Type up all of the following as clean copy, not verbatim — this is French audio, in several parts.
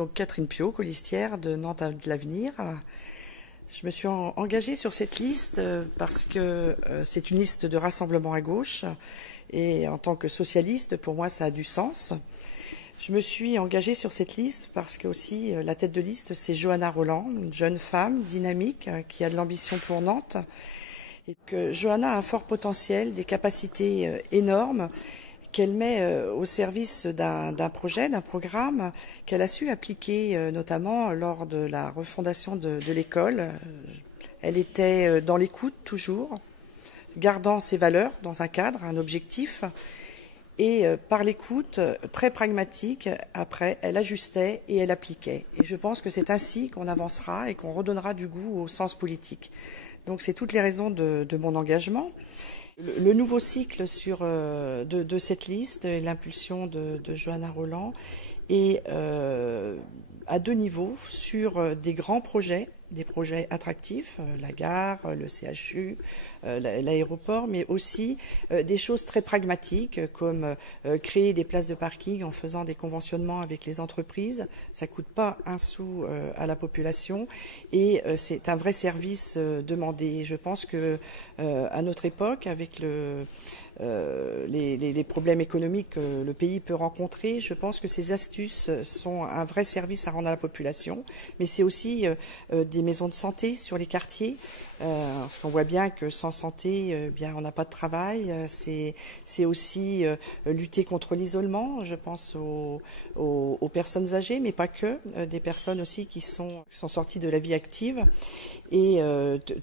Donc Catherine Piot, colistière de Nantes de l'Avenir. Je me suis engagée sur cette liste parce que c'est une liste de rassemblement à gauche et en tant que socialiste, pour moi, ça a du sens. Je me suis engagée sur cette liste parce que aussi la tête de liste, c'est Johanna Roland, une jeune femme dynamique qui a de l'ambition pour Nantes. Et que Johanna a un fort potentiel, des capacités énormes qu'elle met au service d'un projet, d'un programme qu'elle a su appliquer notamment lors de la refondation de l'école. Elle était dans l'écoute toujours, gardant ses valeurs dans un cadre, un objectif, et par l'écoute très pragmatique, après, elle ajustait et elle appliquait. Et je pense que c'est ainsi qu'on avancera et qu'on redonnera du goût au sens politique. Donc c'est toutes les raisons de mon engagement. Le nouveau cycle de cette liste, l'impulsion de Johanna Roland, est à deux niveaux, sur des grands projets, des projets attractifs, la gare, le CHU, l'aéroport, mais aussi des choses très pragmatiques comme créer des places de parking en faisant des conventionnements avec les entreprises. Ça coûte pas un sou à la population et c'est un vrai service demandé. Je pense que à notre époque, avec les problèmes économiques que le pays peut rencontrer, je pense que ces astuces sont un vrai service à rendre à la population, mais c'est aussi des maisons de santé sur les quartiers, parce qu'on voit bien que sans santé, bien on n'a pas de travail. C'est aussi lutter contre l'isolement. Je pense aux personnes âgées, mais pas que, des personnes aussi qui sont sorties de la vie active. Et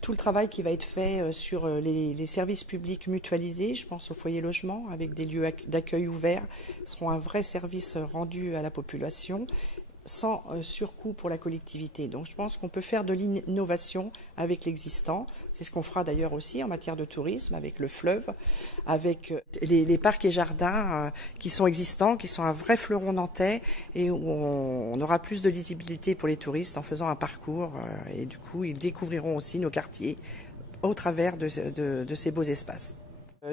tout le travail qui va être fait sur les services publics mutualisés, je pense au foyer logement, avec des lieux d'accueil ouverts, seront un vrai service rendu à la population, sans surcoût pour la collectivité. Donc je pense qu'on peut faire de l'innovation avec l'existant. C'est ce qu'on fera d'ailleurs aussi en matière de tourisme, avec le fleuve, avec les parcs et jardins qui sont existants, qui sont un vrai fleuron nantais, et où on aura plus de lisibilité pour les touristes en faisant un parcours. Et du coup, ils découvriront aussi nos quartiers au travers de ces beaux espaces.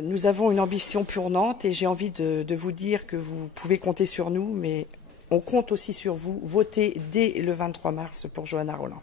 Nous avons une ambition pour Nantes et j'ai envie de vous dire que vous pouvez compter sur nous, mais on compte aussi sur vous. Votez dès le 23 mars pour Johanna Roland.